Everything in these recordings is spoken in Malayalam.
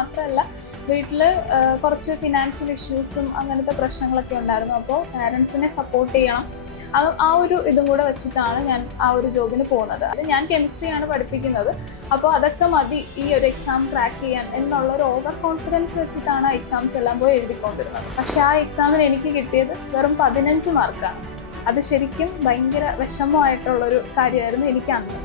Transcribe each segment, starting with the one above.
മാത്രമല്ല വീട്ടിൽ കുറച്ച് ഫിനാൻഷ്യൽ ഇഷ്യൂസും അങ്ങനത്തെ പ്രശ്നങ്ങളൊക്കെ ഉണ്ടായിരുന്നു. അപ്പോൾ പാരൻസിനെ സപ്പോർട്ട് ചെയ്യണം, ആ ഒരു ഇതും കൂടെ വെച്ചിട്ടാണ് ഞാൻ ആ ഒരു ജോബിന് പോകുന്നത്. അത് ഞാൻ കെമിസ്ട്രിയാണ് പഠിപ്പിക്കുന്നത്. അപ്പോൾ അതൊക്കെ മതി ഈ ഒരു എക്സാം ക്രാക്ക് ചെയ്യാൻ എന്നുള്ള ഒരു ഓവർ കോൺഫിഡൻസ് വെച്ചിട്ടാണ് ആ എക്സാംസ് എല്ലാം പോയി എഴുതിക്കൊണ്ടിരുന്നത്. പക്ഷേ ആ എക്സാമിൽ എനിക്ക് കിട്ടിയത് വെറും 15 മാർക്കാണ്. അത് ശരിക്കും ഭയങ്കര വിഷമമായിട്ടുള്ളൊരു കാര്യമായിരുന്നു എനിക്ക് അന്ന്.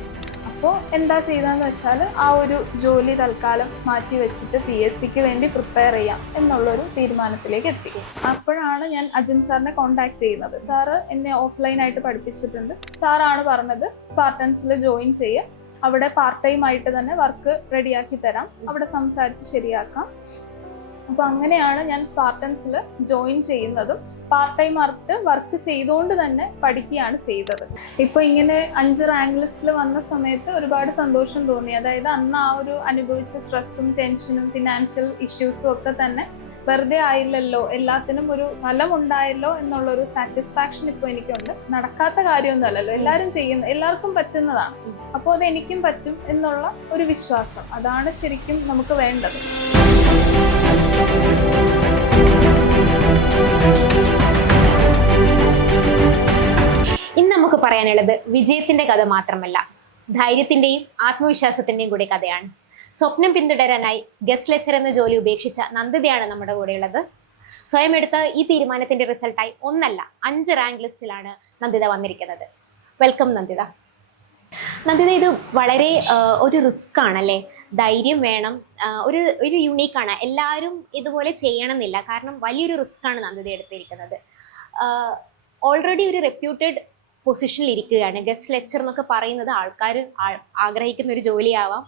അപ്പോൾ എന്താ ചെയ്തതെന്ന് വെച്ചാൽ ആ ഒരു ജോലി തൽക്കാലം മാറ്റി വെച്ചിട്ട് PSCക്ക് വേണ്ടി പ്രിപ്പയർ ചെയ്യാം എന്നുള്ളൊരു തീരുമാനത്തിലേക്ക് എത്തി. അപ്പോഴാണ് ഞാൻ അജിൻ സാറിനെ കോൺടാക്ട് ചെയ്യുന്നത്. സാറ് എന്നെ ഓഫ്ലൈനായിട്ട് പഠിപ്പിച്ചിട്ടുണ്ട്. സാറാണ് പറഞ്ഞത് സ്പാർട്ടൻസിൽ ജോയിൻ ചെയ്യുക, അവിടെ പാർട്ട് ടൈം ആയിട്ട് തന്നെ വർക്ക് റെഡിയാക്കി തരാം, അവിടെ സംസാരിച്ച് ശരിയാക്കാം. അപ്പോൾ അങ്ങനെയാണ് ഞാൻ സ്പാർട്ടൻസിൽ ജോയിൻ ചെയ്യുന്നതും പാർട്ട് ടൈം ആയിട്ട് വർക്ക് ചെയ്തുകൊണ്ട് തന്നെ പഠിക്കുകയാണ് ചെയ്തത്. ഇപ്പോൾ ഇങ്ങനെ 5 റാങ്ക് ലിസ്റ്റിൽ വന്ന സമയത്ത് ഒരുപാട് സന്തോഷം തോന്നി. അതായത് അന്ന് ആ ഒരു അനുഭവിച്ച സ്ട്രെസ്സും ടെൻഷനും ഫിനാൻഷ്യൽ ഇഷ്യൂസും ഒക്കെ തന്നെ വെറുതെ ആയില്ലല്ലോ, എല്ലാത്തിനും ഒരു ഫലമുണ്ടായല്ലോ എന്നുള്ളൊരു സാറ്റിസ്ഫാക്ഷൻ ഇപ്പോൾ എനിക്കുണ്ട്. നടക്കാത്ത കാര്യമൊന്നും അല്ലല്ലോ, എല്ലാവരും ചെയ്യുന്ന, എല്ലാവർക്കും പറ്റുന്നതാണ്. അപ്പോൾ അത് എനിക്കും പറ്റും എന്നുള്ള ഒരു വിശ്വാസം, അതാണ് ശരിക്കും നമുക്ക് വേണ്ടത്. ഇന്ന് നമുക്ക് പറയാനുള്ളത് വിജയത്തിന്റെ കഥ മാത്രമല്ല, ധൈര്യത്തിന്റെയും ആത്മവിശ്വാസത്തിന്റെയും കൂടി കഥയാണ്. സ്വപ്നം പിന്തുടരാനായി ഗസ്റ്റ് ലെക്ചർ എന്ന ജോലി ഉപേക്ഷിച്ച നന്ദിതയാണ് നമ്മുടെ കൂടെയുള്ളത്. സ്വയം എടുത്ത ഈ തീരുമാനത്തിന്റെ റിസൾട്ടായി 5 റാങ്ക് ലിസ്റ്റിലാണ് നന്ദിത വന്നിരിക്കുന്നത്. വെൽക്കം നന്ദിത. നന്ദിത, ഇത് വളരെ ഒരു റിസ്ക് ആണല്ലേ? ധൈര്യം വേണം, ഒരു യുണീക്കാണ്. എല്ലാവരും ഇതുപോലെ ചെയ്യണമെന്നില്ല, കാരണം വലിയൊരു റിസ്ക് ആണ് നന്ദിത എടുത്തിരിക്കുന്നത്. ഓൾറെഡി ഒരു റെപ്യൂട്ടഡ് പൊസിഷനിൽ ഇരിക്കുകയാണ്. ഗസ്റ്റ് ലെക്ചർ എന്നൊക്കെ പറയുന്നത് ആൾക്കാർ ആഗ്രഹിക്കുന്ന ഒരു ജോലിയാവാം.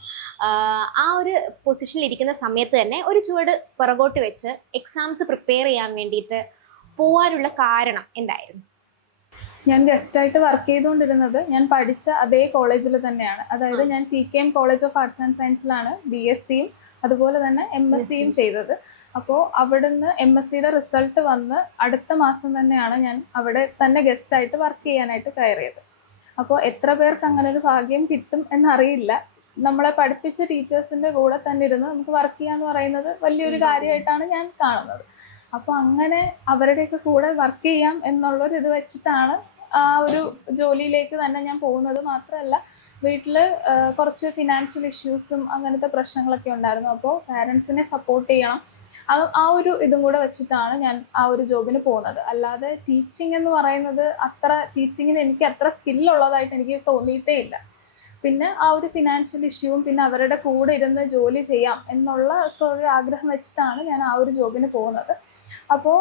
ആ ഒരു പൊസിഷനിൽ ഇരിക്കുന്ന സമയത്ത് തന്നെ ഒരു ചുവട് പുറകോട്ട് വെച്ച് എക്സാംസ് പ്രിപ്പയർ ചെയ്യാൻ വേണ്ടിയിട്ട് പോകാനുള്ള കാരണം എന്തായിരുന്നു? ഞാൻ ഗസ്റ്റായിട്ട് വർക്ക് ചെയ്തുകൊണ്ടിരുന്നത് ഞാൻ പഠിച്ച അതേ കോളേജിൽ തന്നെയാണ്. അതായത് ഞാൻ TKM college of arts and സയൻസിലാണ് BSCയും അതുപോലെ തന്നെ MSCയും ചെയ്തത്. അപ്പോൾ അവിടുന്ന് MSCയുടെ റിസൾട്ട് വന്ന് അടുത്ത മാസം തന്നെയാണ് ഞാൻ അവിടെ തന്നെ ഗസ്റ്റായിട്ട് വർക്ക് ചെയ്യാനായിട്ട് കയറിയത്. അപ്പോൾ എത്ര പേർക്ക് അങ്ങനെ ഒരു ഭാഗ്യം കിട്ടും എന്നറിയില്ല. നമ്മളെ പഠിപ്പിച്ച ടീച്ചേഴ്സിൻ്റെ കൂടെ തന്നെ ഇരുന്ന് നമുക്ക് വർക്ക് ചെയ്യാന്ന് പറയുന്നത് വലിയൊരു കാര്യമായിട്ടാണ് ഞാൻ കാണുന്നത്. അപ്പോൾ അങ്ങനെ അവരുടെയൊക്കെ കൂടെ വർക്ക് ചെയ്യാം എന്നുള്ളൊരു ഇത് വെച്ചിട്ടാണ് ആ ഒരു ജോലിയിലേക്ക് തന്നെ ഞാൻ പോകുന്നത്. മാത്രമല്ല വീട്ടിൽ കുറച്ച് ഫിനാൻഷ്യൽ ഇഷ്യൂസും അങ്ങനത്തെ പ്രശ്നങ്ങളൊക്കെ ഉണ്ടായിരുന്നു. അപ്പോൾ പാരൻസിനെ സപ്പോർട്ട് ചെയ്യണം, ആ ഒരു ഇതും കൂടെ വെച്ചിട്ടാണ് ഞാൻ ആ ഒരു ജോബിന് പോകുന്നത്. അല്ലാതെ ടീച്ചിങ് എന്ന് പറയുന്നത് ടീച്ചിങ്ങിന് എനിക്ക് അത്ര സ്കില്ലുള്ളതായിട്ട് എനിക്ക് തോന്നിയിട്ടേ ഇല്ല. പിന്നെ ആ ഒരു ഫിനാൻഷ്യൽ ഇഷ്യൂവും പിന്നെ അവരുടെ കൂടെ ഇരുന്ന് ജോലി ചെയ്യാം എന്നുള്ള ഒരു ആഗ്രഹം വെച്ചിട്ടാണ് ഞാൻ ആ ഒരു ജോബിന് പോകുന്നത്. അപ്പോൾ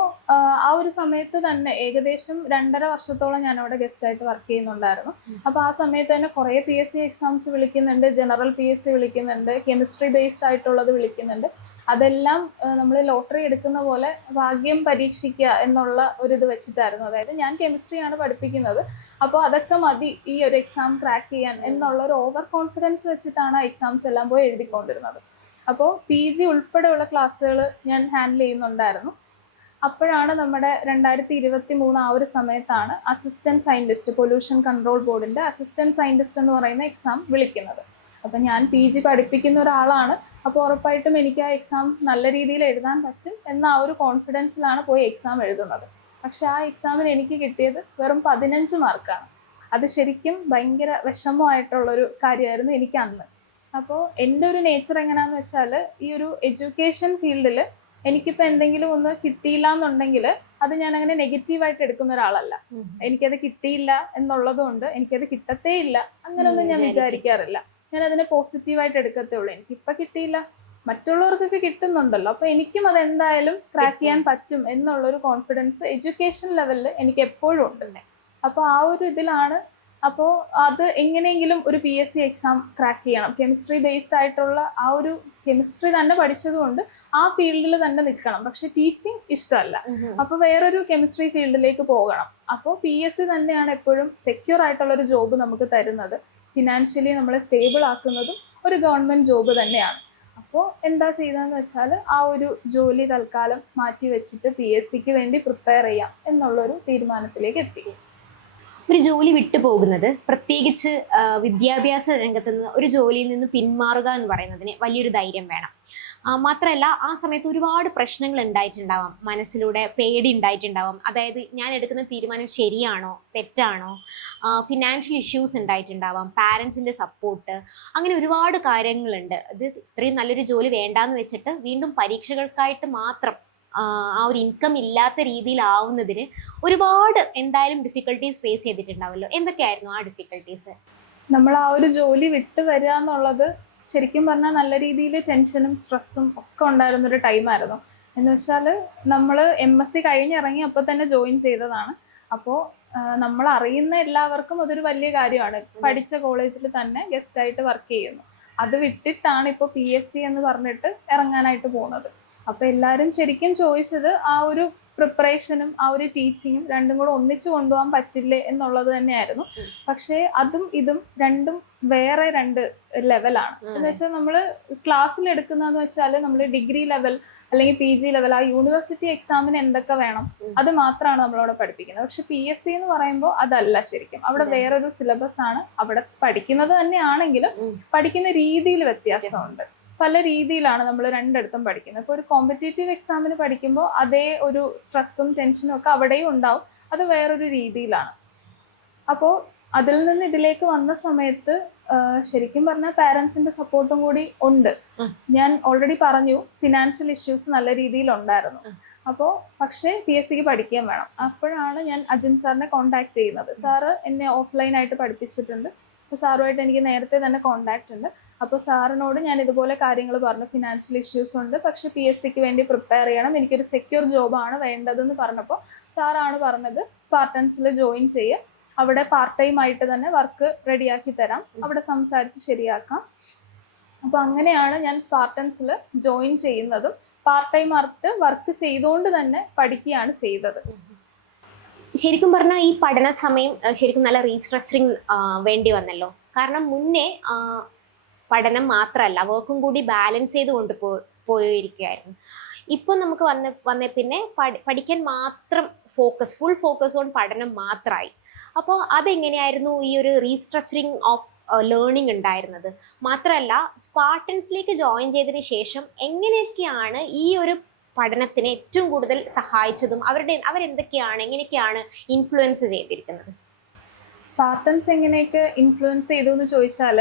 ആ ഒരു സമയത്ത് തന്നെ ഏകദേശം 2.5 വർഷത്തോളം ഞാൻ അവിടെ ഗസ്റ്റായിട്ട് വർക്ക് ചെയ്യുന്നുണ്ടായിരുന്നു. അപ്പോൾ ആ സമയത്ത് തന്നെ കുറേ PSC എക്സാംസ് വിളിക്കുന്നുണ്ട്, ജനറൽ PSC വിളിക്കുന്നുണ്ട്, കെമിസ്ട്രി ബേസ്ഡ് ആയിട്ടുള്ളത് വിളിക്കുന്നുണ്ട്. അതെല്ലാം നമ്മൾ ലോട്ടറി എടുക്കുന്ന പോലെ ഭാഗ്യം പരീക്ഷിക്കുക എന്നുള്ള ഒരു ഇത് വെച്ചിട്ടായിരുന്നു. അതായത് ഞാൻ കെമിസ്ട്രിയാണ് പഠിപ്പിക്കുന്നത്, അപ്പോൾ അതൊക്കെ മതി ഈ ഒരു എക്സാം ക്രാക്ക് ചെയ്യാൻ എന്നുള്ള ഒരു ഓവർ കോൺഫിഡൻസ് വെച്ചിട്ടാണ് ആ എക്സാംസ് എല്ലാം പോയി എഴുതിക്കൊണ്ടിരുന്നത്. അപ്പോൾ PG ഉൾപ്പെടെയുള്ള ക്ലാസ്സുകൾ ഞാൻ ഹാൻഡിൽ ചെയ്യുന്നുണ്ടായിരുന്നു. അപ്പോഴാണ് നമ്മുടെ 2023 ആ ഒരു സമയത്താണ് അസിസ്റ്റൻറ്റ് സയൻറ്റിസ്റ്റ്, പൊല്യൂഷൻ കൺട്രോൾ ബോർഡിൻ്റെ അസിസ്റ്റൻറ്റ് സയൻറ്റിസ്റ്റ് എന്ന് പറയുന്ന എക്സാം വിളിക്കുന്നത്. അപ്പം ഞാൻ PG പഠിപ്പിക്കുന്ന ഒരാളാണ്, അപ്പോൾ ഉറപ്പായിട്ടും എനിക്ക് ആ എക്സാം നല്ല രീതിയിൽ എഴുതാൻ പറ്റും എന്ന ആ ഒരു കോൺഫിഡൻസിലാണ് പോയി എക്സാം എഴുതുന്നത്. പക്ഷേ ആ എക്സാമിന് എനിക്ക് കിട്ടിയത് വെറും 15 മാർക്കാണ്. അത് ശരിക്കും ഭയങ്കര വിഷമമായിട്ടുള്ളൊരു കാര്യമായിരുന്നു എനിക്ക് അന്ന്. അപ്പോൾ എൻ്റെ ഒരു നേച്ചർ എങ്ങനെയാണെന്ന് വെച്ചാൽ, ഈ ഒരു എഡ്യൂക്കേഷൻ ഫീൽഡിൽ എനിക്കിപ്പോൾ എന്തെങ്കിലും ഒന്ന് കിട്ടിയില്ല എന്നുണ്ടെങ്കിൽ അത് ഞാൻ അങ്ങനെ നെഗറ്റീവായിട്ട് എടുക്കുന്ന ഒരാളല്ല. എനിക്കത് കിട്ടിയില്ല എന്നുള്ളത് കൊണ്ട് എനിക്കത് കിട്ടത്തേ ഇല്ല അങ്ങനെയൊന്നും ഞാൻ വിചാരിക്കാറില്ല. ഞാൻ അതിനെ പോസിറ്റീവായിട്ട് എടുക്കത്തേ ഉള്ളൂ. എനിക്കിപ്പോൾ കിട്ടിയില്ല, മറ്റുള്ളവർക്കൊക്കെ കിട്ടുന്നുണ്ടല്ലോ, അപ്പോൾ എനിക്കും അതെന്തായാലും ക്രാക്ക് ചെയ്യാൻ പറ്റും എന്നുള്ളൊരു കോൺഫിഡൻസ് എഡ്യൂക്കേഷൻ ലെവലിൽ എനിക്ക് എപ്പോഴും ഉണ്ട്. അപ്പോൾ ആ ഒരു ഇതിലാണ്, അപ്പോൾ അത് എങ്ങനെയെങ്കിലും ഒരു PSC എക്സാം ക്രാക്ക് ചെയ്യണം, കെമിസ്ട്രി ബേസ്ഡ് ആയിട്ടുള്ള ആ ഒരു കെമിസ്ട്രി തന്നെ പഠിച്ചതുകൊണ്ട് ആ ഫീൽഡിൽ തന്നെ നിൽക്കണം. പക്ഷെ ടീച്ചിങ് ഇഷ്ടമല്ല, അപ്പോൾ വേറൊരു കെമിസ്ട്രി ഫീൽഡിലേക്ക് പോകണം. അപ്പോൾ PSC തന്നെയാണ് എപ്പോഴും സെക്യൂർ ആയിട്ടുള്ളൊരു ജോബ് നമുക്ക് തരുന്നത്, ഫിനാൻഷ്യലി നമ്മളെ സ്റ്റേബിൾ ആക്കുന്നതും ഒരു ഗവൺമെൻറ് ജോബ് തന്നെയാണ്. അപ്പോൾ എന്താ ചെയ്തതെന്ന് വെച്ചാൽ ആ ഒരു ജോലി തൽക്കാലം മാറ്റി വെച്ചിട്ട് PSCക്ക് വേണ്ടി പ്രിപ്പയർ ചെയ്യാം എന്നുള്ളൊരു തീരുമാനത്തിലേക്ക് എത്തി. ഒരു ജോലി വിട്ടു പോകുന്നത്, പ്രത്യേകിച്ച് വിദ്യാഭ്യാസ രംഗത്ത് നിന്ന് ഒരു ജോലിയിൽ നിന്ന് പിന്മാറുക എന്ന് പറയുന്നതിന് വലിയൊരു ധൈര്യം വേണം. മാത്രമല്ല ആ സമയത്ത് ഒരുപാട് പ്രശ്നങ്ങൾ ഉണ്ടായിട്ടുണ്ടാവാം, മനസ്സിലൂടെ പേടി ഉണ്ടായിട്ടുണ്ടാവാം. അതായത് ഞാൻ എടുക്കുന്ന തീരുമാനം ശരിയാണോ തെറ്റാണോ, ഫിനാൻഷ്യൽ ഇഷ്യൂസ് ഉണ്ടായിട്ടുണ്ടാവാം, പാരൻസിൻ്റെ സപ്പോർട്ട്, അങ്ങനെ ഒരുപാട് കാര്യങ്ങളുണ്ട്. ഇത് ഇത്രയും നല്ലൊരു ജോലി വേണ്ടാന്ന് വെച്ചിട്ട് വീണ്ടും പരീക്ഷകൾക്കായിട്ട് മാത്രം ആ ഒരു ഇൻകം ഇല്ലാത്ത രീതിയിലാവുന്നതിന് ഒരുപാട് എന്തായാലും ഡിഫിക്കൽട്ടീസ് ഫേസ് ചെയ്തിട്ടുണ്ടാവുമല്ലോ. എന്തൊക്കെയായിരുന്നു ആ ഡിഫിക്കൽട്ടീസ്? നമ്മൾ ആ ഒരു ജോലി വിട്ട് വരിക എന്നുള്ളത് ശരിക്കും പറഞ്ഞാൽ നല്ല രീതിയിൽ ടെൻഷനും സ്ട്രെസ്സും ഒക്കെ ഉണ്ടായിരുന്നൊരു ടൈമായിരുന്നു. എന്ന് വെച്ചാൽ നമ്മൾ MSc കഴിഞ്ഞിറങ്ങി അപ്പോൾ തന്നെ ജോയിൻ ചെയ്തതാണ്. അപ്പോൾ നമ്മൾ അറിയുന്ന എല്ലാവർക്കും അതൊരു വലിയ കാര്യമാണ്. പഠിച്ച കോളേജിൽ തന്നെ ഗസ്റ്റായിട്ട് വർക്ക് ചെയ്യുന്നു. അത് വിട്ടിട്ടാണ് ഇപ്പോൾ PSc എന്ന് പറഞ്ഞിട്ട് ഇറങ്ങാനായിട്ട് പോകുന്നത്. അപ്പോൾ എല്ലാവരും ശരിക്കും ചോദിച്ചത് ആ ഒരു പ്രിപ്പറേഷനും ആ ഒരു ടീച്ചിങ്ങും രണ്ടും കൂടെ ഒന്നിച്ചു കൊണ്ടുപോകാൻ പറ്റില്ലേ എന്നുള്ളത് തന്നെയായിരുന്നു. പക്ഷേ അതും ഇതും രണ്ടും വേറെ രണ്ട് ലെവലാണ്. എന്ന് വെച്ചാൽ നമ്മൾ ക്ലാസ്സിൽ എടുക്കുന്നതെന്ന് വെച്ചാൽ നമ്മൾ ഡിഗ്രി ലെവൽ അല്ലെങ്കിൽ PG ലെവൽ ആ യൂണിവേഴ്സിറ്റി എക്സാമിന് എന്തൊക്കെ വേണം അത് മാത്രമാണ് നമ്മളവിടെ പഠിപ്പിക്കുന്നത്. പക്ഷെ PSc എന്ന് പറയുമ്പോൾ അതല്ല. ശരിക്കും അവിടെ വേറൊരു സിലബസ് ആണ്. അവിടെ പഠിക്കുന്നത് തന്നെയാണെങ്കിലും പഠിക്കുന്ന രീതിയിൽ വ്യത്യാസമുണ്ട്. പല രീതിയിലാണ് നമ്മൾ രണ്ടിടത്തും പഠിക്കുന്നത്. ഇപ്പോൾ ഒരു കോമ്പറ്റേറ്റീവ് എക്സാമിന് പഠിക്കുമ്പോൾ അതേ ഒരു സ്ട്രെസ്സും ടെൻഷനും ഒക്കെ അവിടെയും ഉണ്ടാവും. അത് വേറൊരു രീതിയിലാണ്. അപ്പോൾ അതിൽ നിന്ന് ഇതിലേക്ക് വന്ന സമയത്ത് ശരിക്കും പറഞ്ഞാൽ പാരൻസിന്റെ സപ്പോർട്ടും കൂടി ഉണ്ട്. ഞാൻ ഓൾറെഡി പറഞ്ഞു ഫിനാൻഷ്യൽ ഇഷ്യൂസ് നല്ല രീതിയിൽ ഉണ്ടായിരുന്നു. അപ്പോൾ പക്ഷേ PScക്ക് പഠിക്കാൻ വേണം. അപ്പോഴാണ് ഞാൻ അജിൻ സാറിനെ കോൺടാക്ട് ചെയ്യുന്നത്. സാറ് എന്നെ ഓഫ്ലൈനായിട്ട് പഠിപ്പിച്ചിട്ടുണ്ട്. അപ്പോൾ സാറുമായിട്ട് എനിക്ക് നേരത്തെ തന്നെ കോൺടാക്റ്റ് ഉണ്ട്. അപ്പോൾ സാറിനോട് ഞാൻ ഇതുപോലെ കാര്യങ്ങൾ പറഞ്ഞു, ഫിനാൻഷ്യൽ ഇഷ്യൂസ് ഉണ്ട്, പക്ഷേ PScക്ക് വേണ്ടി പ്രിപ്പയർ ചെയ്യണം, എനിക്കൊരു സെക്യൂർ ജോബാണ് വേണ്ടതെന്ന് പറഞ്ഞപ്പോൾ സാറാണ് പറഞ്ഞത് സ്പാർട്ടൻസിൽ ജോയിൻ ചെയ്യുക, അവിടെ പാർട്ട് ടൈം ആയിട്ട് തന്നെ വർക്ക് റെഡിയാക്കി തരാം, അവിടെ സംസാരിച്ച് ശരിയാക്കാം. അപ്പോൾ അങ്ങനെയാണ് ഞാൻ സ്പാർട്ടൻസിൽ ജോയിൻ ചെയ്യുന്നതും പാർട്ട് ടൈം ആയിട്ട് വർക്ക് ചെയ്തുകൊണ്ട് തന്നെ പഠിക്കുകയാണ് ചെയ്തത്. ശരിക്കും പറഞ്ഞാൽ ഈ പഠന സമയം ശരിക്കും നല്ല റീസ്ട്രക്ചറിങ് വേണ്ടി വന്നല്ലോ. കാരണം മുന്നേ പഠനം മാത്രമല്ല വർക്കും കൂടി ബാലൻസ് ചെയ്ത് പോയിരിക്കുകയായിരുന്നു. ഇപ്പോൾ നമുക്ക് വന്ന പിന്നെ പഠിക്കാൻ മാത്രം ഫുൾ ഫോക്കസ് ഓൺ പഠനം മാത്രമായി. അപ്പോൾ അതെങ്ങനെയായിരുന്നു ഈ ഒരു റീസ്ട്രക്ചറിങ് ഓഫ് ലേണിംഗ് ഉണ്ടായിരുന്നത്? മാത്രമല്ല സ്പാർട്ടൻസിലേക്ക് ജോയിൻ ചെയ്തതിന് ശേഷം എങ്ങനെയൊക്കെയാണ് ഈ ഒരു പഠനത്തിന് ഏറ്റവും കൂടുതൽ സഹായിച്ചതും അവരെന്തൊക്കെയാണ് എങ്ങനെയൊക്കെയാണ് ഇൻഫ്ലുവൻസ് ചെയ്തിരിക്കുന്നത്? സ്പാർട്ടൻസ് എങ്ങനെയൊക്കെ ഇൻഫ്ലുവൻസ് ചെയ്തു എന്ന് ചോദിച്ചാൽ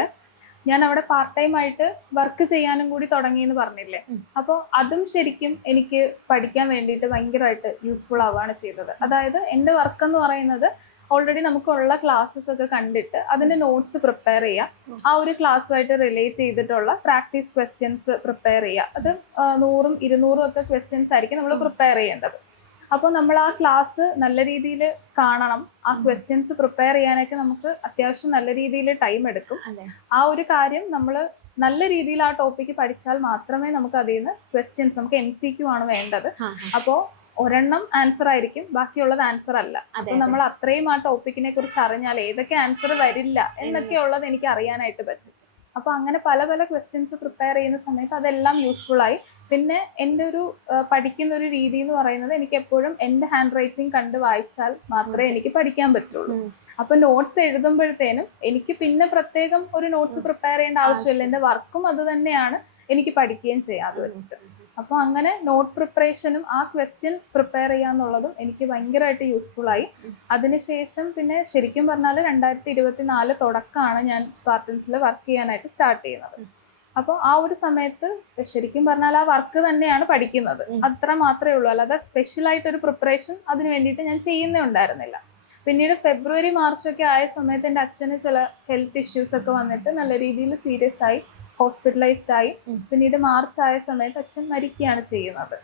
ഞാൻ അവിടെ പാർട്ട് ടൈം ആയിട്ട് വർക്ക് ചെയ്യാനും കൂടി തുടങ്ങിയെന്ന് പറഞ്ഞില്ലേ. അപ്പോൾ അതും ശരിക്കും എനിക്ക് പഠിക്കാൻ വേണ്ടിയിട്ട് ഭയങ്കരമായിട്ട് യൂസ്ഫുൾ ആവുകയാണ് ചെയ്തത്. അതായത് എൻ്റെ വർക്ക് എന്ന് പറയുന്നത് ഓൾറെഡി നമുക്കുള്ള ക്ലാസ്സസ് ഒക്കെ കണ്ടിട്ട് അതിൻ്റെ നോട്ട്സ് പ്രിപ്പയർ ചെയ്യുക, ആ ഒരു ക്ലാസ്സുമായിട്ട് റിലേറ്റ് ചെയ്തിട്ടുള്ള പ്രാക്ടീസ് ക്വസ്റ്റ്യൻസ് പ്രിപ്പയർ ചെയ്യുക. അത് 100ഉം 200ഉം ഒക്കെ ക്വസ്റ്റ്യൻസ് ആയിരിക്കും നമ്മൾ പ്രിപ്പയർ ചെയ്യേണ്ടത്. അപ്പോൾ നമ്മൾ ആ ക്ലാസ് നല്ല രീതിയിൽ കാണണം. ആ ക്വസ്റ്റ്യൻസ് പ്രിപ്പയർ ചെയ്യാനൊക്കെ നമുക്ക് അത്യാവശ്യം നല്ല രീതിയിൽ ടൈം എടുക്കും. ആ ഒരു കാര്യം നമ്മൾ നല്ല രീതിയിൽ ആ ടോപ്പിക്ക് പഠിച്ചാൽ മാത്രമേ നമുക്ക് അതിൽ നിന്ന് ക്വസ്റ്റ്യൻസ്, നമുക്ക് MCQ ആണ് വേണ്ടത്. അപ്പോൾ ഒരെണ്ണം ആൻസർ ആയിരിക്കും, ബാക്കിയുള്ളത് ആൻസർ അല്ല. അപ്പോൾ നമ്മൾ അത്രയും ആ ടോപ്പിക്കിനെ കുറിച്ച് അറിഞ്ഞാൽ ഏതൊക്കെ ആൻസർ വരില്ല എന്നൊക്കെ ഉള്ളത് എനിക്ക് അറിയാനായിട്ട് പറ്റും. അപ്പോൾ അങ്ങനെ പല പല ക്വസ്റ്റ്യൻസ് പ്രിപ്പയർ ചെയ്യുന്ന സമയത്ത് അതെല്ലാം യൂസ്ഫുൾ ആയി. പിന്നെ എൻ്റെ ഒരു പഠിക്കുന്ന ഒരു രീതി എന്ന് പറയുന്നത് എനിക്ക് എപ്പോഴും എൻ്റെ ഹാൻഡ് റൈറ്റിംഗ് കണ്ട് വായിച്ചാൽ മാത്രമേ എനിക്ക് പഠിക്കാൻ പറ്റുള്ളൂ. അപ്പോൾ നോട്ട്സ് എഴുതുമ്പോഴത്തേനും എനിക്ക് പിന്നെ പ്രത്യേകം ഒരു നോട്ട്സ് പ്രിപ്പയർ ചെയ്യേണ്ട ആവശ്യമില്ല. എൻ്റെ വർക്കും അത് തന്നെയാണ്, എനിക്ക് പഠിക്കുകയും ചെയ്യാം അത് വെച്ചിട്ട്. അപ്പോൾ അങ്ങനെ നോട്ട് പ്രിപ്പറേഷനും ആ ക്വസ്റ്റ്യൻ പ്രിപ്പയർ ചെയ്യാന്നുള്ളതും എനിക്ക് ഭയങ്കരമായിട്ട് യൂസ്ഫുൾ ആയി. അതിനുശേഷം പിന്നെ ശരിക്കും പറഞ്ഞാൽ 2024 തുടക്കമാണ് ഞാൻ സ്പാർട്ടൻസിൽ വർക്ക് ചെയ്യാനായിട്ട് സ്റ്റാർട്ട് ചെയ്യുന്നത്. അപ്പോൾ ആ ഒരു സമയത്ത് ശരിക്കും പറഞ്ഞാൽ ആ വർക്ക് തന്നെയാണ് പഠിക്കുന്നത്, അത്ര മാത്രമേ ഉള്ളൂ. അല്ലാതെ സ്പെഷ്യലായിട്ടൊരു പ്രിപ്പറേഷൻ അതിന് വേണ്ടിയിട്ട് ഞാൻ ചെയ്യുന്നേ ഉണ്ടായിരുന്നില്ല. പിന്നീട് ഫെബ്രുവരി മാർച്ചൊക്കെ ആയ സമയത്ത് എൻ്റെ അച്ഛന് ചില ഹെൽത്ത് ഇഷ്യൂസ് ഒക്കെ വന്നിട്ട് നല്ല രീതിയിൽ സീരിയസ് ആയി, ഹോസ്പിറ്റലൈസ്ഡ് ആയി. പിന്നീട് മാർച്ച് ആയ സമയത്ത് അച്ഛൻ മരിക്കുകയാണ് ചെയ്യുന്നത്.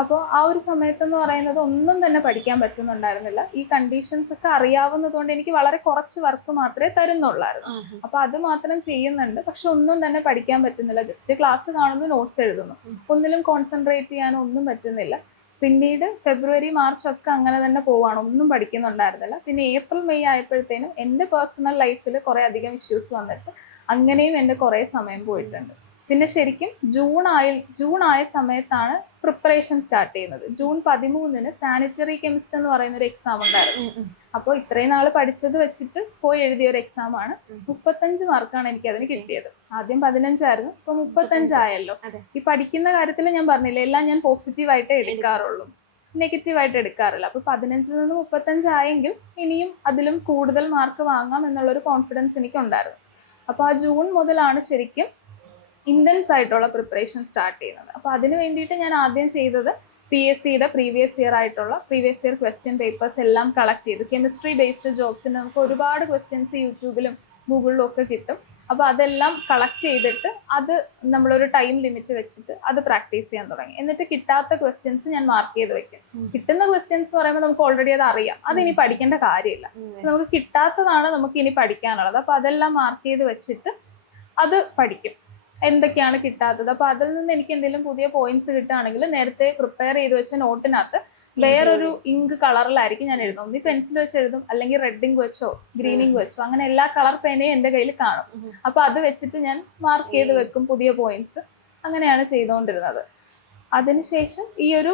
അപ്പോൾ ആ ഒരു സമയത്തെന്ന് പറയുന്നത് ഒന്നും തന്നെ പഠിക്കാൻ പറ്റുന്നുണ്ടായിരുന്നില്ല. ഈ കണ്ടീഷൻസ് ഒക്കെ അറിയാവുന്നതുകൊണ്ട് എനിക്ക് വളരെ കുറച്ച് വർക്ക് മാത്രമേ തരുന്നുള്ളായിരുന്നു. അപ്പോൾ അത് മാത്രം ചെയ്യുന്നുണ്ട്, പക്ഷെ ഒന്നും തന്നെ പഠിക്കാൻ പറ്റുന്നില്ല. ജസ്റ്റ് ക്ലാസ് കാണുന്നു, നോട്ട്സ് എഴുതുന്നു, ഒന്നിലും കോൺസെൻട്രേറ്റ് ചെയ്യാനോ ഒന്നും പറ്റുന്നില്ല. പിന്നീട് ഫെബ്രുവരി മാർച്ച് ഒക്കെ അങ്ങനെ തന്നെ പോവാണ്, ഒന്നും പഠിക്കുന്നുണ്ടായിരുന്നില്ല. പിന്നെ ഏപ്രിൽ മെയ് ആയപ്പോഴത്തേനും എൻ്റെ പേഴ്സണൽ ലൈഫിൽ കുറേ അധികം ഇഷ്യൂസ് വന്നിട്ട് അങ്ങനെയും എൻ്റെ കുറേ സമയം പോയിട്ടുണ്ട്. പിന്നെ ശരിക്കും ജൂൺ ആയ സമയത്താണ് പ്രിപ്പറേഷൻ സ്റ്റാർട്ട് ചെയ്യുന്നത്. ജൂൺ 13 സാനിറ്ററി കെമിസ്റ്റ് എന്ന് പറയുന്ന ഒരു എക്സാം ഉണ്ടായിരുന്നു. അപ്പോൾ ഇത്രയും നാൾ പഠിച്ചത് വെച്ചിട്ട് പോയി എഴുതിയ ഒരു എക്സാമാണ്. 35 മാർക്കാണ് എനിക്ക് അതിന് കിട്ടിയത്. ആദ്യം 15 ആയിരുന്നു, ഇപ്പൊ 35 ആയല്ലോ. ഈ പഠിക്കുന്ന കാര്യത്തിൽ ഞാൻ പറഞ്ഞില്ലേ, എല്ലാം ഞാൻ പോസിറ്റീവായിട്ടേ എടുക്കാറുള്ളൂ, നെഗറ്റീവായിട്ട് എടുക്കാറില്ല. അപ്പോൾ 15 നിന്ന് 35 ആയെങ്കിൽ ഇനിയും അതിലും കൂടുതൽ മാർക്ക് വാങ്ങാം എന്നുള്ളൊരു കോൺഫിഡൻസ് എനിക്കുണ്ടായിരുന്നു. അപ്പോൾ ആ ജൂൺ മുതലാണ് ശരിക്കും ഇൻറ്റൻസ് ആയിട്ടുള്ള പ്രിപ്പറേഷൻ സ്റ്റാർട്ട് ചെയ്യുന്നത്. അപ്പോൾ അതിന് വേണ്ടിയിട്ട് ഞാൻ ആദ്യം ചെയ്തത് PSCയുടെ പ്രീവിയസ് ഇയർ ക്വസ്റ്റ്യൻ പേപ്പേഴ്സ് എല്ലാം കളക്ട് ചെയ്തു. കെമിസ്ട്രി ബേസ്ഡ് ജോബ്സിന് നമുക്ക് ഒരുപാട് ക്വസ്റ്റ്യൻസ് യൂട്യൂബിലും ഗൂഗിളിലും ഒക്കെ കിട്ടും. അപ്പോൾ അതെല്ലാം കളക്ട് ചെയ്തിട്ട് അത് നമ്മളൊരു ടൈം ലിമിറ്റ് വെച്ചിട്ട് അത് പ്രാക്ടീസ് ചെയ്യാൻ തുടങ്ങി. എന്നിട്ട് കിട്ടാത്ത ക്വസ്റ്റ്യൻസ് ഞാൻ മാർക്ക് ചെയ്ത് വെക്കും. കിട്ടുന്ന ക്വസ്റ്റ്യൻസ് എന്ന് പറയുമ്പോൾ നമുക്ക് ഓൾറെഡി അത് അറിയാം, അതിനി പഠിക്കേണ്ട കാര്യമില്ല. നമുക്ക് കിട്ടാത്തതാണ് നമുക്ക് ഇനി പഠിക്കാനുള്ളത്. അപ്പോൾ അതെല്ലാം മാർക്ക് ചെയ്ത് വെച്ചിട്ട് അത് പഠിക്കും, എന്തൊക്കെയാണ് കിട്ടാത്തത്. അപ്പോൾ അതിൽ നിന്ന് എനിക്ക് എന്തെങ്കിലും പുതിയ പോയിന്റ്സ് കിട്ടുകയാണെങ്കിൽ നേരത്തെ പ്രിപ്പയർ ചെയ്ത് വെച്ച നോട്ടിനകത്ത് വേറൊരു ഇങ്ക് കളറിലായിരിക്കും ഞാൻ എഴുതും. ഒന്നി പെൻസിൽ വെച്ച് എഴുതും, അല്ലെങ്കിൽ റെഡ് ഇങ്ക് വെച്ചോ ഗ്രീൻ ഇങ്ക് വെച്ചോ, അങ്ങനെ എല്ലാ കളർ പേനയും എൻ്റെ കയ്യിൽ കാണും. അപ്പോൾ അത് വെച്ചിട്ട് ഞാൻ മാർക്ക് ചെയ്ത് വെക്കും പുതിയ പോയിന്റ്സ്. അങ്ങനെയാണ് ചെയ്തുകൊണ്ടിരുന്നത്. അതിനുശേഷം ഈ ഒരു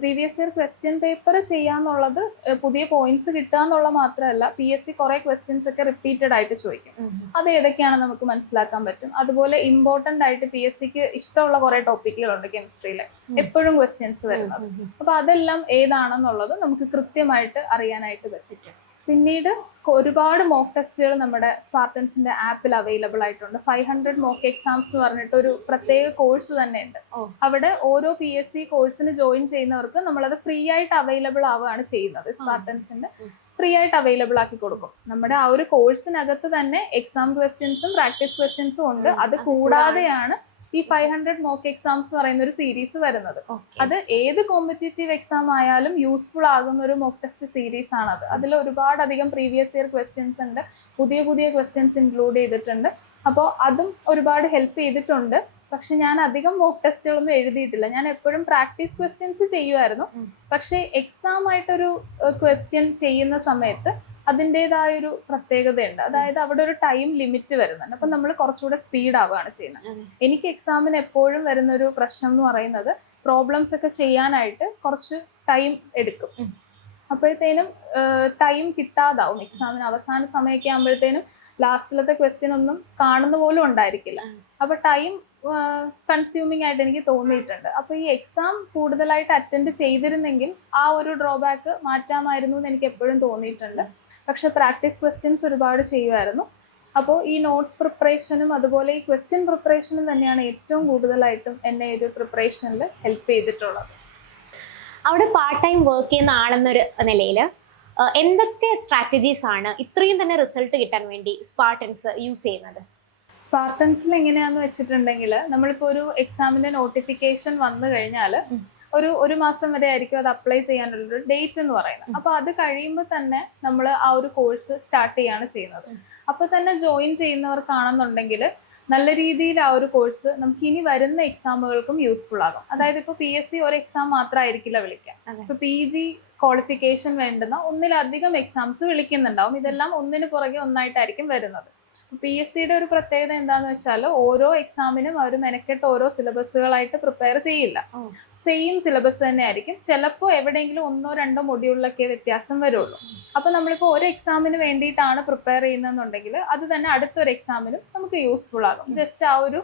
പ്രീവിയസ് ഇയർ ക്വസ്റ്റ്യൻ പേപ്പർ ചെയ്യാന്നുള്ളത്, പുതിയ പോയിന്റ്സ് കിട്ടുക എന്നുള്ള മാത്രമല്ല, PSC കുറെ ക്വസ്റ്റ്യൻസ് ഒക്കെ റിപ്പീറ്റഡ് ആയിട്ട് ചോദിക്കും. അത് ഏതൊക്കെയാണെന്ന് നമുക്ക് മനസ്സിലാക്കാൻ പറ്റും. അതുപോലെ ഇമ്പോർട്ടൻ്റ് ആയിട്ട് PSCക്ക് ഇഷ്ടമുള്ള കുറെ ടോപ്പിക്കുകളുണ്ട് കെമിസ്ട്രിയിൽ, എപ്പോഴും ക്വസ്റ്റ്യൻസ് വരുന്നത്. അപ്പോൾ അതെല്ലാം ഏതാണെന്നുള്ളത് നമുക്ക് കൃത്യമായിട്ട് അറിയാനായിട്ട് പറ്റും. പിന്നീട് ഒരുപാട് മോക്ക് ടെസ്റ്റുകൾ നമ്മുടെ സ്പാർട്ടൻസിന്റെ ആപ്പിൽ അവൈലബിൾ ആയിട്ടുണ്ട്. 500 മോക്ക് എക്സാംസ് എന്ന് പറഞ്ഞിട്ട് ഒരു പ്രത്യേക കോഴ്സ് തന്നെ ഉണ്ട്. അവിടെ ഓരോ PSC കോഴ്സിന് ജോയിൻ ചെയ്യുന്നവർക്ക് നമ്മളത് ഫ്രീ ആയിട്ട് അവൈലബിൾ ആവുകയാണ് ചെയ്യുന്നത്. സ്പാർട്ടൻസിന്റെ ഫ്രീ ആയിട്ട് അവൈലബിൾ ആക്കി കൊടുക്കും. നമ്മുടെ ആ ഒരു കോഴ്സിനകത്ത് തന്നെ എക്സാം ക്വസ്റ്റ്യൻസും പ്രാക്ടീസ് ക്വസ്റ്റ്യൻസും ഉണ്ട്. അത് കൂടാതെയാണ് ഈ 500 മോക്ക് എക്സാംസ് എന്ന് പറയുന്ന ഒരു സീരീസ് വരുന്നത്. അത് ഏത് കോമ്പറ്റേറ്റീവ് എക്സാം ആയാലും യൂസ്ഫുൾ ആകുന്ന ഒരു മോക്ക് ടെസ്റ്റ് സീരീസ് ആണത്. അതിൽ ഒരുപാടധികം പ്രീവിയസ് ഇയർ ക്വസ്റ്റ്യൻസ് ഉണ്ട്, പുതിയ ക്വസ്റ്റ്യൻസ് ഇൻക്ലൂഡ് ചെയ്തിട്ടുണ്ട്. അപ്പോൾ അതും ഒരുപാട് ഹെൽപ്പ് ചെയ്തിട്ടുണ്ട്. പക്ഷെ ഞാൻ അധികം മോക്ക് ടെസ്റ്റുകളൊന്നും എഴുതിയിട്ടില്ല. ഞാൻ എപ്പോഴും പ്രാക്ടീസ് ക്വസ്റ്റ്യൻസ് ചെയ്യുമായിരുന്നു. പക്ഷേ എക്സാം ആയിട്ടൊരു ക്വസ്റ്റ്യൻ ചെയ്യുന്ന സമയത്ത് അതിൻ്റെതായൊരു പ്രത്യേകതയുണ്ട്. അതായത് അവിടെ ഒരു ടൈം ലിമിറ്റ് വരുന്നുണ്ട്. അപ്പം നമ്മൾ കുറച്ചുകൂടെ സ്പീഡ് ആവുകയാണ് ചെയ്യുന്നത്. എനിക്ക് എക്സാമിന് എപ്പോഴും വരുന്നൊരു പ്രശ്നം എന്ന് പറയുന്നത്, പ്രോബ്ലംസ് ഒക്കെ ചെയ്യാനായിട്ട് കുറച്ച് ടൈം എടുക്കും. അപ്പോഴത്തേനും ടൈം കിട്ടാതാവും. എക്സാമിന് അവസാന സമയമൊക്കെ ആകുമ്പോഴത്തേനും ലാസ്റ്റിലത്തെ ക്വസ്റ്റ്യൻ ഒന്നും കാണുന്ന പോലും ഉണ്ടായിരിക്കില്ല. അപ്പോൾ ടൈം കൺസ്യൂമിങ് ആയിട്ട് എനിക്ക് തോന്നിയിട്ടുണ്ട്. അപ്പോൾ ഈ എക്സാം കൂടുതലായിട്ട് അറ്റൻഡ് ചെയ്തിരുന്നെങ്കിൽ ആ ഒരു ഡ്രോബാക്ക് മാറ്റാമായിരുന്നു എന്ന് എനിക്ക് എപ്പോഴും തോന്നിയിട്ടുണ്ട്. പക്ഷെ പ്രാക്ടീസ് ക്വസ്റ്റ്യൻസ് ഒരുപാട് ചെയ്യുമായിരുന്നു. അപ്പോൾ ഈ നോട്ട്സ് പ്രിപ്പറേഷനും അതുപോലെ ഈ ക്വസ്റ്റ്യൻ പ്രിപ്പറേഷനും തന്നെയാണ് ഏറ്റവും കൂടുതലായിട്ടും എന്നെ ഒരു പ്രിപ്പറേഷനിൽ ഹെൽപ്പ് ചെയ്തിട്ടുള്ളത്. അവിടെ പാർട്ട് ടൈം വർക്ക് ചെയ്യുന്ന ആളെന്നൊരു നിലയിൽ എന്തൊക്കെ സ്ട്രാറ്റജീസ് ആണ് ഇത്രയും തന്നെ റിസൾട്ട് കിട്ടാൻ വേണ്ടി സ്പാർട്ടൻസ് യൂസ് ചെയ്യുന്നത്? സ്പാർട്ടൻസിൽ എങ്ങനെയാന്ന് വെച്ചിട്ടുണ്ടെങ്കിൽ, നമ്മളിപ്പോൾ ഒരു എക്സാമിന്റെ നോട്ടിഫിക്കേഷൻ വന്നു കഴിഞ്ഞാൽ ഒരു മാസം വരെ ആയിരിക്കും അത് അപ്ലൈ ചെയ്യാനുള്ളൊരു ഡേറ്റ് എന്ന് പറയുന്നത്. അപ്പോൾ അത് കഴിയുമ്പോൾ തന്നെ നമ്മൾ ആ ഒരു കോഴ്സ് സ്റ്റാർട്ട് ചെയ്യാണ് ചെയ്യുന്നത്. അപ്പോൾ തന്നെ ജോയിൻ ചെയ്യുന്നവർക്കാണെന്നുണ്ടെങ്കിൽ നല്ല രീതിയിൽ ആ ഒരു കോഴ്സ് നമുക്ക് ഇനി വരുന്ന എക്സാമുകൾക്കും യൂസ്ഫുൾ ആകും. അതായത് ഇപ്പോൾ PSC ഒരു എക്സാം മാത്രമായിരിക്കില്ല വിളിക്കാം. ഇപ്പോൾ PG ക്വാളിഫിക്കേഷൻ വേണ്ടുന്ന ഒന്നിലധികം എക്സാംസ് വിളിക്കുന്നുണ്ടാവും. ഇതെല്ലാം ഒന്നിന് പുറകെ ഒന്നായിട്ടായിരിക്കും വരുന്നത്. PSCയുടെ ഒരു പ്രത്യേകത എന്താണെന്ന് വെച്ചാൽ, ഓരോ എക്സാമിനും അവർ മെനക്കെട്ട് ഓരോ സിലബസുകളായിട്ട് പ്രിപ്പയർ ചെയ്യില്ല. സെയിം സിലബസ് തന്നെ ആയിരിക്കും. ചിലപ്പോൾ എവിടെയെങ്കിലും 1-2 മൊഡ്യൂളിലൊക്കെ വ്യത്യാസം വരുള്ളൂ. അപ്പോൾ നമ്മളിപ്പോൾ ഒരു എക്സാമിന് വേണ്ടിയിട്ടാണ് പ്രിപ്പയർ ചെയ്യുന്നതെന്നുണ്ടെങ്കിൽ അത് തന്നെ അടുത്തൊരു എക്സാമിനും നമുക്ക് യൂസ്ഫുൾ ആകും. ജസ്റ്റ് ആ ഒരു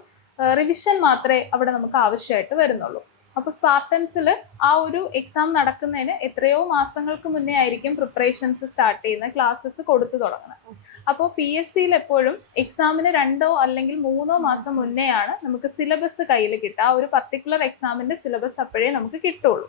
റിവിഷൻ മാത്രമേ അവിടെ നമുക്ക് ആവശ്യമായിട്ട് വരുന്നുള്ളൂ. അപ്പോൾ സ്പാർട്ടൻസിൽ ആ ഒരു എക്സാം നടക്കുന്നതിന് എത്രയോ മാസങ്ങൾക്ക് മുന്നേ ആയിരിക്കും പ്രിപ്പറേഷൻസ് സ്റ്റാർട്ട് ചെയ്യുന്നത്, ക്ലാസ്സസ് കൊടുത്തു തുടങ്ങുന്നത്. അപ്പോൾ PSCയിൽ എപ്പോഴും എക്സാമിന് 2 അല്ലെങ്കിൽ 3 മാസം മുന്നെയാണ് നമുക്ക് സിലബസ് കയ്യിൽ കിട്ടുക. ആ ഒരു പർട്ടിക്കുലർ എക്സാമിൻ്റെ സിലബസ് അപ്പോഴേ നമുക്ക് കിട്ടുള്ളൂ.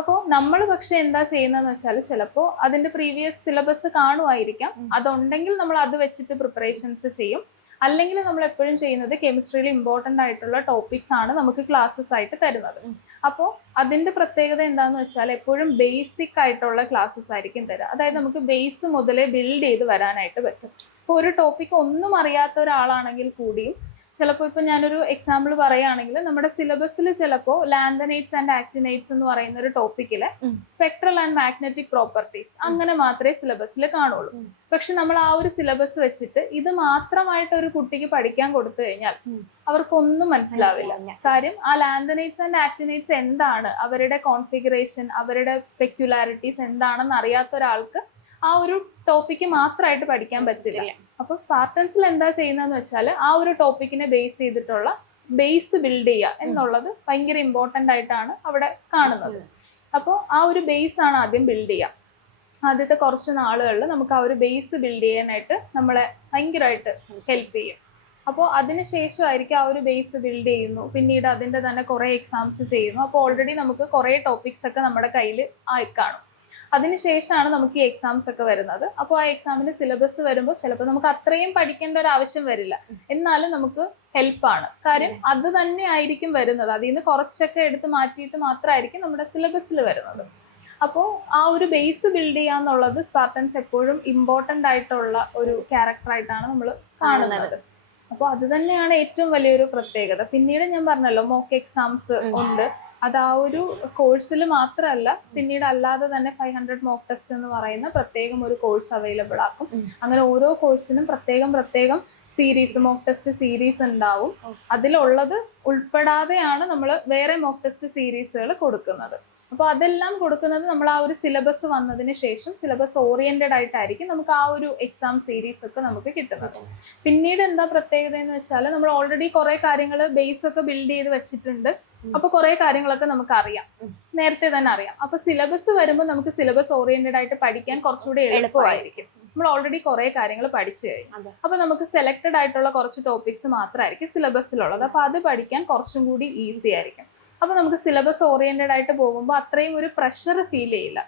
അപ്പോൾ നമ്മൾ പക്ഷെ എന്താ ചെയ്യുന്നതെന്ന് വെച്ചാൽ, ചിലപ്പോൾ അതിൻ്റെ പ്രീവിയസ് സിലബസ് കാണുമായിരിക്കാം. അതുണ്ടെങ്കിൽ നമ്മൾ അത് വെച്ചിട്ട് പ്രിപ്പറേഷൻസ് ചെയ്യും. അല്ലെങ്കിൽ നമ്മൾ എപ്പോഴും ചെയ്യുന്നത് കെമിസ്ട്രിയിൽ ഇമ്പോർട്ടൻ്റ് ആയിട്ടുള്ള ടോപ്പിക്സ് ആണ് നമുക്ക് ക്ലാസ്സസ് ആയിട്ട് തരുന്നത്. അപ്പോൾ അതിൻ്റെ പ്രത്യേകത എന്താണെന്ന് വെച്ചാൽ, എപ്പോഴും ബേസിക് ആയിട്ടുള്ള ക്ലാസ്സസ് ആയിരിക്കും തരിക. അതായത് നമുക്ക് ബേസ് മുതലേ ബിൽഡ് ചെയ്ത് വരാനായിട്ട് പറ്റും. ഇപ്പോൾ ഒരു ടോപ്പിക്ക് ഒന്നും അറിയാത്ത ഒരാളാണെങ്കിൽ കൂടിയും ചിലപ്പോൾ ഇപ്പൊ ഞാനൊരു എക്സാമ്പിൾ പറയുകയാണെങ്കിൽ നമ്മുടെ സിലബസിൽ ചിലപ്പോൾ ലാന്തനൈറ്റ്സ് ആൻഡ് ആക്ടിനൈറ്റ്സ് എന്ന് പറയുന്ന ഒരു ടോപ്പിക്കില് സ്പെക്ട്രൽ ആൻഡ് മാഗ്നറ്റിക് പ്രോപ്പർട്ടീസ് അങ്ങനെ മാത്രമേ സിലബസിൽ കാണുള്ളൂ. പക്ഷെ നമ്മൾ ആ ഒരു സിലബസ് വെച്ചിട്ട് ഇത് മാത്രമായിട്ട് ഒരു കുട്ടിക്ക് പഠിക്കാൻ കൊടുത്തു കഴിഞ്ഞാൽ അവർക്കൊന്നും മനസ്സിലാവില്ല. കാര്യം ആ ലാന്തനൈറ്റ്സ് ആൻഡ് ആക്ടിനൈറ്റ്സ് എന്താണ്, അവരുടെ കോൺഫിഗറേഷൻ, അവരുടെ പെക്യുലാരിറ്റീസ് എന്താണെന്ന് അറിയാത്ത ഒരാൾക്ക് ആ ഒരു ടോപ്പിക്ക് മാത്രമായിട്ട് പഠിക്കാൻ പറ്റില്ല. അപ്പോൾ സ്പാർട്ടൻസിൽ എന്താ ചെയ്യുന്നതെന്ന് വെച്ചാൽ ആ ഒരു ടോപ്പിക്കിനെ ബേസ് ചെയ്തിട്ടുള്ള ബേസ് ബിൽഡ് ചെയ്യുക എന്നുള്ളത് ഭയങ്കര ഇമ്പോർട്ടൻ്റ് ആയിട്ടാണ് അവിടെ കാണുന്നത്. അപ്പോൾ ആ ഒരു ബേസ് ആണ് ആദ്യം ബിൽഡ് ചെയ്യുക. ആദ്യത്തെ കുറച്ച് നാളുകളിൽ നമുക്ക് ആ ഒരു ബേസ് ബിൽഡ് ചെയ്യാനായിട്ട് നമ്മളെ ഭയങ്കരമായിട്ട് ഹെൽപ്പ് ചെയ്യും. അപ്പോൾ അതിനുശേഷമായിരിക്കും ആ ഒരു ബേസ് ബിൽഡ് ചെയ്യുന്നു, പിന്നീട് അതിൻ്റെ തന്നെ കുറേ എക്സാംസ് ചെയ്യുന്നു. അപ്പോൾ ഓൾറെഡി നമുക്ക് കുറേ ടോപ്പിക്സ് ഒക്കെ നമ്മുടെ കയ്യിൽ ആയി കാണും. അതിനുശേഷമാണ് നമുക്ക് ഈ എക്സാംസ് ഒക്കെ വരുന്നത്. അപ്പോൾ ആ എക്സാമിന് സിലബസ് വരുമ്പോൾ ചിലപ്പോൾ നമുക്ക് അത്രയും പഠിക്കേണ്ട ഒരു ആവശ്യം വരില്ല, എന്നാലും നമുക്ക് ഹെൽപ്പാണ്. കാര്യം അത് തന്നെ ആയിരിക്കും വരുന്നത്, അതിൽ നിന്ന് കുറച്ചൊക്കെ എടുത്ത് മാറ്റിയിട്ട് മാത്രമായിരിക്കും നമ്മുടെ സിലബസിൽ വരുന്നത്. അപ്പോൾ ആ ഒരു ബേസ് ബിൽഡ് ചെയ്യാന്നുള്ളത് സ്പാർട്ടൻസ് എപ്പോഴും ഇമ്പോർട്ടൻ്റ് ആയിട്ടുള്ള ഒരു ക്യാരക്ടറായിട്ടാണ് നമ്മൾ കാണുന്നത്. അപ്പോൾ അത് തന്നെയാണ് ഏറ്റവും വലിയൊരു പ്രത്യേകത. പിന്നീട് ഞാൻ പറഞ്ഞല്ലോ മോക്ക് എക്സാംസ് ഉണ്ട്. അത് ആ ഒരു കോഴ്സിൽ മാത്രമല്ല, പിന്നീട് അല്ലാതെ തന്നെ 500 മോക്ക് ടെസ്റ്റ് എന്ന് പറയുന്ന പ്രത്യേകം ഒരു കോഴ്സ് അവൈലബിൾ ആക്കും. അങ്ങനെ ഓരോ കോഴ്സിനും പ്രത്യേകം സീരീസ്, മോക്ക് ടെസ്റ്റ് സീരീസ് ഉണ്ടാവും. അതിലുള്ളത് ഉൾപ്പെടാതെയാണ് നമ്മൾ വേറെ മോക്ക് ടെസ്റ്റ് സീരീസുകൾ കൊടുക്കുന്നത്. അപ്പോൾ അതെല്ലാം കൊടുക്കുന്നത് നമ്മൾ ആ ഒരു സിലബസ് വന്നതിന് ശേഷം സിലബസ് ഓറിയന്റഡ് ആയിട്ടായിരിക്കും നമുക്ക് ആ ഒരു എക്സാം സീരീസ് ഒക്കെ നമുക്ക് കിട്ടുന്നത്. പിന്നീട് എന്താ പ്രത്യേകത എന്ന് വെച്ചാൽ നമ്മൾ ഓൾറെഡി കുറെ കാര്യങ്ങൾ ബേസ് ഒക്കെ ബിൽഡ് ചെയ്ത് വെച്ചിട്ടുണ്ട്. അപ്പൊ കുറെ കാര്യങ്ങളൊക്കെ നമുക്ക് അറിയാം, നേരത്തെ തന്നെ അറിയാം. അപ്പൊ സിലബസ് വരുമ്പോൾ നമുക്ക് സിലബസ് ഓറിയന്റഡ് ആയിട്ട് പഠിക്കാൻ കുറച്ചുകൂടി എളുപ്പമായിരിക്കും. നമ്മൾ ഓൾറെഡി കുറെ കാര്യങ്ങൾ പഠിച്ചു കഴിഞ്ഞു. അപ്പൊ നമുക്ക് സെലക്ടഡ് ആയിട്ടുള്ള കുറച്ച് ടോപ്പിക്സ് മാത്രമായിരിക്കും സിലബസിലുള്ളത്. അപ്പൊ അത് പഠിക്കാൻ കുറച്ചും കൂടി ഈസി ആയിരിക്കും. അപ്പൊ നമുക്ക് സിലബസ് ഓറിയന്റഡ് ആയിട്ട് പോകുമ്പോൾ അത്രയും ഒരു പ്രഷർ ഫീൽ ചെയ്യില്ല.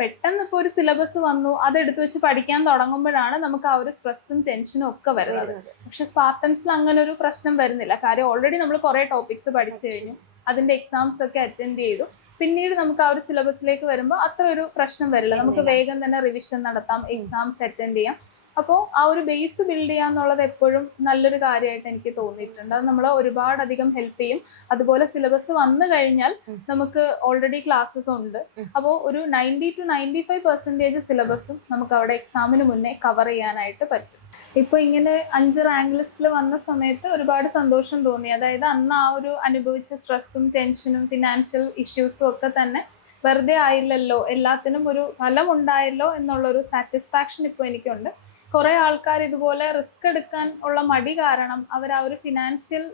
പെട്ടെന്ന് ഇപ്പോൾ ഒരു സിലബസ് വന്നു, അതെടുത്ത് വെച്ച് പഠിക്കാൻ തുടങ്ങുമ്പോഴാണ് നമുക്ക് ആ ഒരു സ്ട്രെസ്സും ടെൻഷനും ഒക്കെ വരുന്നത്. പക്ഷെ സ്പാർട്ടൻസിൽ അങ്ങനെ ഒരു പ്രശ്നം വരുന്നില്ല. കാര്യം ഓൾറെഡി നമ്മൾ കുറെ ടോപ്പിക്സ് പഠിച്ചു കഴിഞ്ഞു, അതിന്റെ എക്സാംസ് ഒക്കെ അറ്റൻഡ് ചെയ്തു. പിന്നീട് നമുക്ക് ആ ഒരു സിലബസിലേക്ക് വരുമ്പോൾ അത്ര ഒരു പ്രശ്നം വരില്ല. നമുക്ക് വേഗം തന്നെ റിവിഷൻ നടത്താം, എക്സാംസ് അറ്റൻഡ് ചെയ്യാം. അപ്പോൾ ആ ഒരു ബേസ് ബിൽഡ് ചെയ്യാന്നുള്ളത് എപ്പോഴും നല്ലൊരു കാര്യമായിട്ട് എനിക്ക് തോന്നിയിട്ടുണ്ട്. അത് നമ്മളെ ഒരുപാടധികം ഹെൽപ്പ് ചെയ്യും. അതുപോലെ സിലബസ് വന്നു കഴിഞ്ഞാൽ നമുക്ക് ഓൾറെഡി ക്ലാസ്സസ് ഉണ്ട്. അപ്പോൾ ഒരു 90 to 95% സിലബസും നമുക്ക് അവിടെ എക്സാമിന് മുന്നേ കവർ ചെയ്യാനായിട്ട് പറ്റും. ഇപ്പോൾ ഇങ്ങനെ 5 റാങ്ക് ലിസ്റ്റിൽ വന്ന സമയത്ത് ഒരുപാട് സന്തോഷം തോന്നി. അതായത് അന്ന് ആ ഒരു അനുഭവിച്ച സ്ട്രെസ്സും ടെൻഷനും ഫിനാൻഷ്യൽ ഇഷ്യൂസും ഒക്കെ തന്നെ വെറുതെ ആയില്ലല്ലോ, എല്ലാത്തിനും ഒരു ഫലം ഉണ്ടായല്ലോ എന്നുള്ളൊരു സാറ്റിസ്ഫാക്ഷൻ ഇപ്പോൾ എനിക്കുണ്ട്. കുറേ ആൾക്കാർ ഇതുപോലെ റിസ്ക് എടുക്കാൻ ഉള്ള മടി കാരണം, അവർ ആ ഒരു ഫിനാൻഷ്യൽ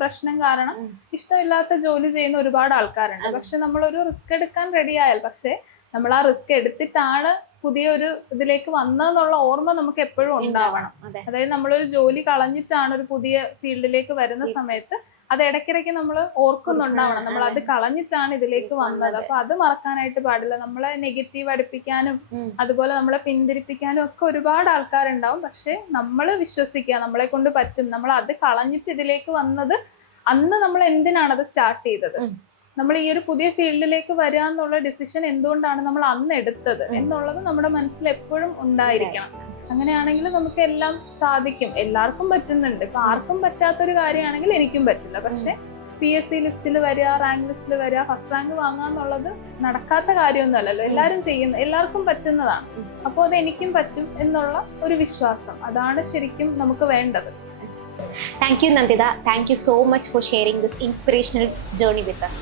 പ്രശ്നം കാരണം ഇഷ്ടമില്ലാത്ത ജോലി ചെയ്യുന്ന ഒരുപാട് ആൾക്കാരുണ്ട്. പക്ഷെ നമ്മളൊരു റിസ്ക് എടുക്കാൻ റെഡി ആയാൽ, പക്ഷെ നമ്മൾ ആ റിസ്ക് എടുത്തിട്ടാണ് പുതിയൊരു ഇതിലേക്ക് വന്നതെന്നുള്ള ഓർമ്മ നമുക്ക് എപ്പോഴും ഉണ്ടാവണം. അതായത് നമ്മളൊരു ജോലി കളഞ്ഞിട്ടാണ് ഒരു പുതിയ ഫീൽഡിലേക്ക് വരുന്ന സമയത്ത് അത് ഇടയ്ക്കിടയ്ക്ക് നമ്മൾ ഓർക്കുന്നുണ്ടാവണം, നമ്മൾ അത് കളഞ്ഞിട്ടാണ് ഇതിലേക്ക് വന്നത്. അപ്പൊ അത് മറക്കാനായിട്ട് പാടില്ല. നമ്മളെ നെഗറ്റീവ് അടുപ്പിക്കാനും അതുപോലെ നമ്മളെ പിന്തിരിപ്പിക്കാനും ഒക്കെ ഒരുപാട് ആൾക്കാരുണ്ടാവും. പക്ഷെ നമ്മൾ വിശ്വസിക്കുക, നമ്മളെ കൊണ്ട് പറ്റും. നമ്മൾ അത് കളഞ്ഞിട്ട് ഇതിലേക്ക് വന്നത്, അന്ന് നമ്മൾ എന്തിനാണ് അത് സ്റ്റാർട്ട് ചെയ്തത്, നമ്മൾ ഈ ഒരു പുതിയ ഫീൽഡിലേക്ക് വരിക എന്നുള്ള ഡിസിഷൻ എന്തുകൊണ്ടാണ് നമ്മൾ അന്ന് എടുത്തത് എന്നുള്ളത് നമ്മുടെ മനസ്സിൽ എപ്പോഴും ഉണ്ടായിരിക്കണം. അങ്ങനെയാണെങ്കിൽ നമുക്ക് എല്ലാം സാധിക്കും. എല്ലാവർക്കും പറ്റുന്നുണ്ട്. ഇപ്പൊ ആർക്കും പറ്റാത്തൊരു കാര്യമാണെങ്കിൽ എനിക്കും പറ്റില്ല. പക്ഷെ PSC ലിസ്റ്റിൽ വരിക, റാങ്ക് ലിസ്റ്റിൽ വരിക, ഫസ്റ്റ് റാങ്ക് വാങ്ങുക എന്നുള്ളത് നടക്കാത്ത കാര്യമൊന്നും അല്ലല്ലോ. എല്ലാവരും ചെയ്യുന്ന, എല്ലാവർക്കും പറ്റുന്നതാണ്. അപ്പോൾ അത് എനിക്കും പറ്റും എന്നുള്ള ഒരു വിശ്വാസം, അതാണ് ശരിക്കും നമുക്ക് വേണ്ടത്. Thank you, Nandita. Thank you so much for sharing this inspirational journey with us.